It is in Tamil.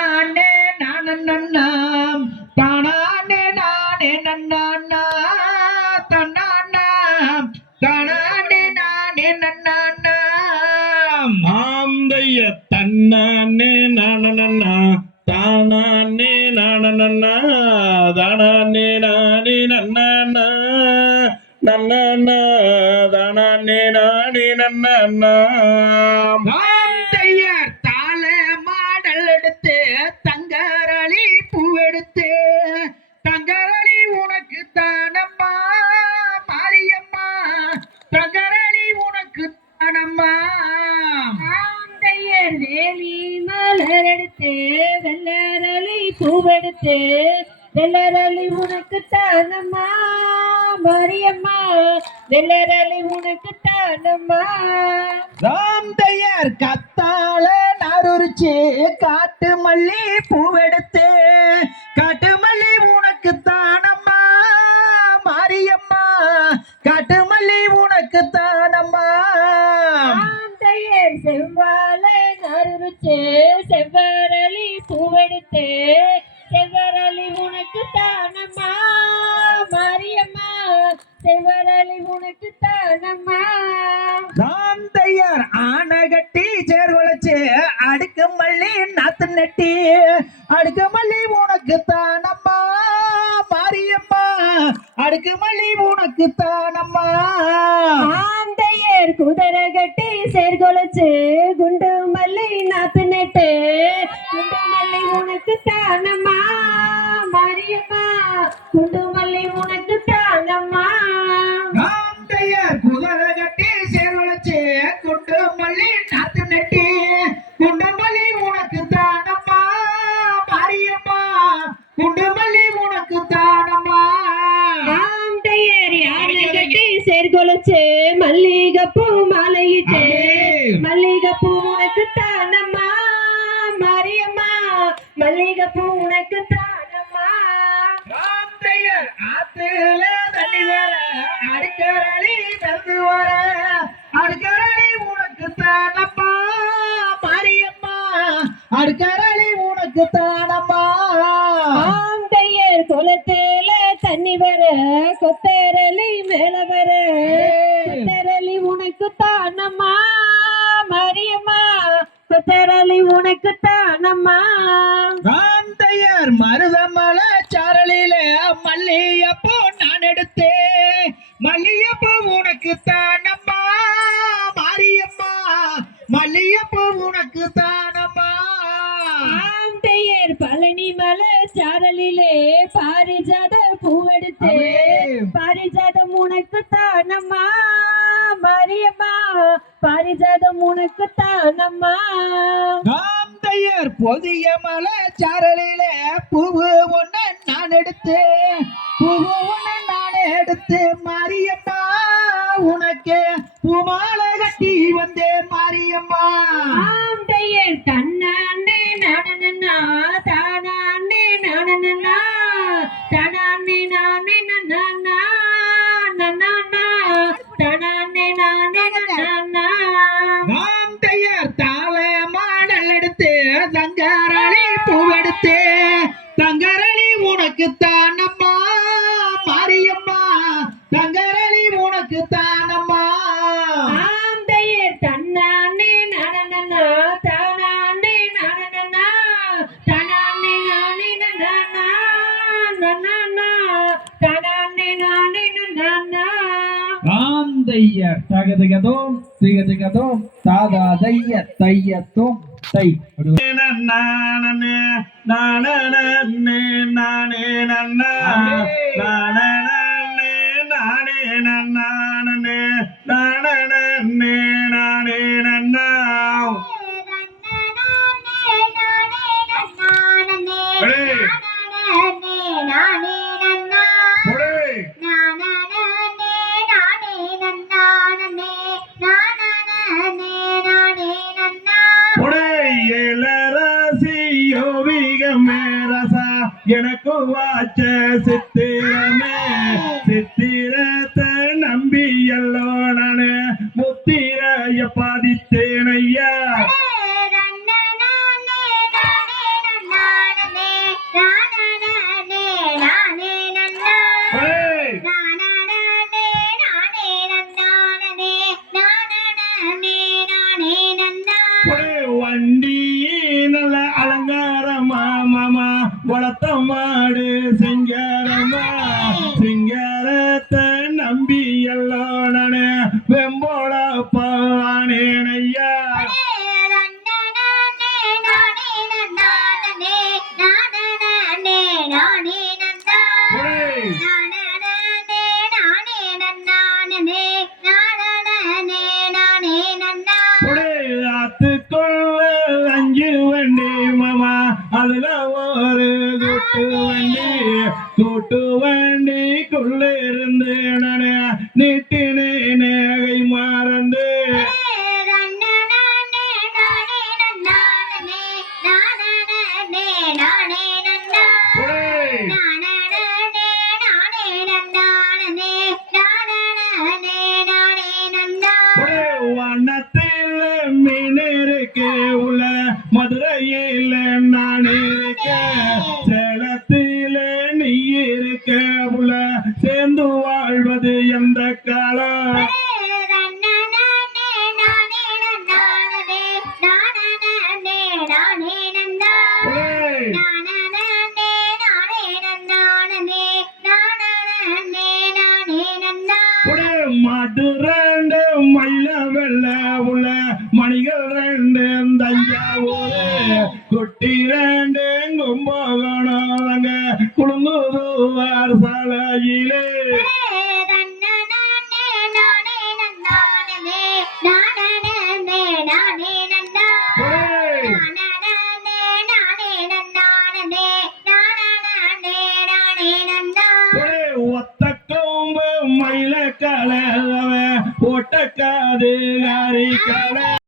நானே நானண்ணாம் தானானே நானே நன்னானா தன்னானாம் தானானே நானே நன்னானாம் ஆந்தைய தன்னானே நானண்ணா தானானே நானண்ணா தானானே நானே நன்னா நன்னா தானானே நானே நன்னா ஆந்தையர் வேலி மலர் எடுத்து வெள்ளரளி பூவெடுத்து வெள்ளரளி உனக்கு தானம்மா. மரியம்மா வெள்ளரளி உனக்கு தானம்மா. ராந்தையர் கத்தாழ நறுரிச்சு காட்டு மல்லி பூவெடுத்து காட்டு மல்லி உனக்கு தானம்மா. மாரியம்மா காட்டு மல்லி உனக்கு தானம்மா செவ்வரளி உனக்கு தானம்மா. ராந்தையர் ஆனகட்டி சேர் வளைச்சு அடுக்கு மல்லி நாத்து நட்டி. அடுக்கு மல்லி உனக்கு தானம்மா மாரியம்மா. அடுக்கு மல்லி உனக்கு தானம்மா. ஆந்தையர் குதிரை கட்டி சேர்கொலைச்சு குண்டு மல்லி நாத்து நட்டு. குண்டு மல்லி உனக்கு தானம்மா மரியம்மா. குண்டு மல்லி குண்டு மல்லி உனக்கு தானம்மா. சேர்கொலைச்சு மல்லிகைப்பூ மாலையிட்டு. மல்லிகைப்பூ உனக்கு தானம்மா மரியம்மா மல்லிகைப்பூ உனக்கு தானம்மா. ஆத்துல தண்ணி வர அடுக்கரளி தந்து வர அடுக்கரளி உனக்கு தானம்மா மாரியம்மா. அடுக்கரளி உனக்கு தானம்மா ஆந்தையர் குளத்துல தண்ணி வர கொத்தரளி மேல வர. கொத்தரளி உனக்கு தானம்மா மரியம்மா. கொத்தரளி உனக்கு தானம்மா. ராந்தையர் மருதமல சாரலில மல்லியப்பூ நான் எடுத்தேன். மல்லியப்பூ உனக்கு தானம்மா மாரியம்மா. மல்லியப்பூ உனக்கு ஆந்தையர் பழனி மலை சாரலிலே பாரிஜாத பூவெடுத்து. பாரிஜாதம் உனக்கு தானம்மா மரியம்மா. பாரிஜாதம் உனக்கு தானம்மா. காந்தையர் பொதிய மலை சாரலில பூவு ஒண்ணு நான் எடுத்து பூவு ஒண்ணு நான் எடுத்து மாரியம்மா காந்தையர் தகதகதோம் திகதகதோம் தாதா தைய தையத்தோம் தை நானே நானே நானே நானே நானே எனக்கு வாச்ச சித்திரமே ஆத்தமாடு சிங்காரமா? சிங்காரத்தை நம்பி எல்லோ நானே. வெம்போட பாவானேனையா ഉള്ളിരുന്ന് നീട്ടി குட்டிரண்டெங்கும் போகணோங்க குழுங்குதுவார் சாலையிலே நானே நந்தா